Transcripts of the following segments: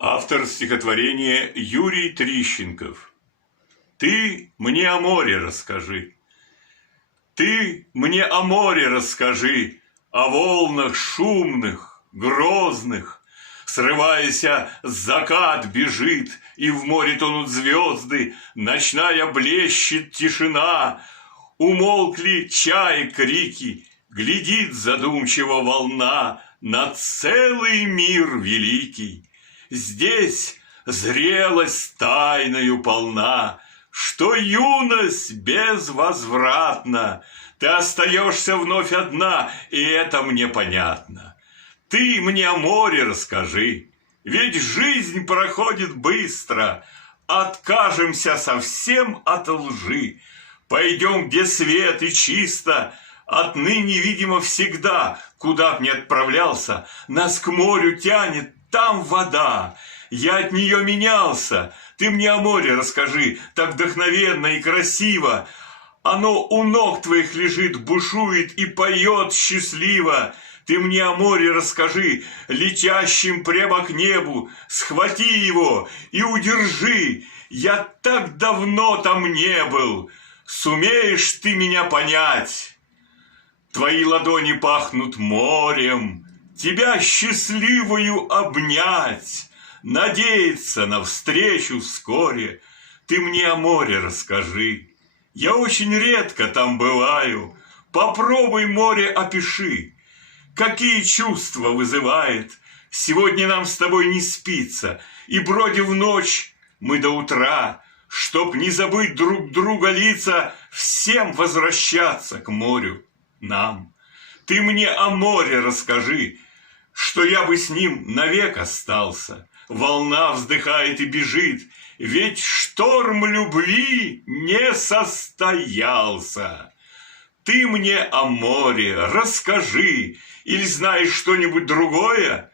Автор стихотворения Юрий Трищенков. Ты мне о море расскажи. Ты мне о море расскажи, о волнах шумных, грозных. Срываяся, закат бежит, и в море тонут звезды, ночная блещет тишина. Умолкли чаек крики, глядит задумчиво волна на целый мир великий. Здесь зрелость тайною полна, что юность безвозвратна. Ты остаешься вновь одна, и это мне понятно. Ты мне о море расскажи, ведь жизнь проходит быстро. Откажемся совсем от лжи, пойдем, где свет и чисто. Отныне, видимо, всегда, куда б ни отправлялся, нас к морю тянет, там вода. Я от нее менялся. Ты мне о море расскажи, так вдохновенно и красиво. Оно у ног твоих лежит, бушует и поет счастливо. Ты мне о море расскажи, летящим прямо к небу. Схвати его и удержи. Я так давно там не был. Сумеешь ты меня понять? Твои ладони пахнут морем, тебя счастливую обнять, надеяться навстречу вскоре. Ты мне о море расскажи. Я очень редко там бываю. Попробуй море опиши. Какие чувства вызывает? Сегодня нам с тобой не спится, и бродя в ночь мы до утра, чтоб не забыть друг друга лица, всем возвращаться к морю нам. Ты мне о море расскажи, что я бы с ним навек остался. Волна вздыхает и бежит, ведь шторм любви не состоялся. Ты мне о море расскажи, или знаешь что-нибудь другое?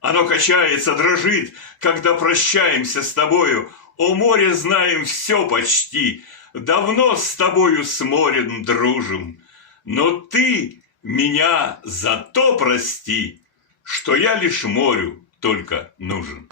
Оно качается, дрожит, когда прощаемся с тобою. О море знаем все почти, давно с тобою с морем дружим. Но ты меня за то прости, что я лишь морю только нужен.